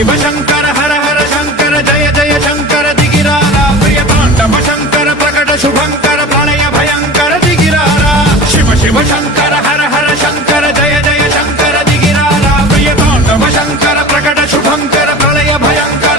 शिव शंकर हर हर शंकर जय जय शंकर दिगिरारा प्रिय तांडव शंकर प्रकट शुभंकर प्रणय भयंकर दिगिरारा शिव शिव शंकर हर हर शंकर जय जय शंकर दिगिरारा प्रिय तांडव शंकर प्रकट शुभंकर प्रलय भयंकर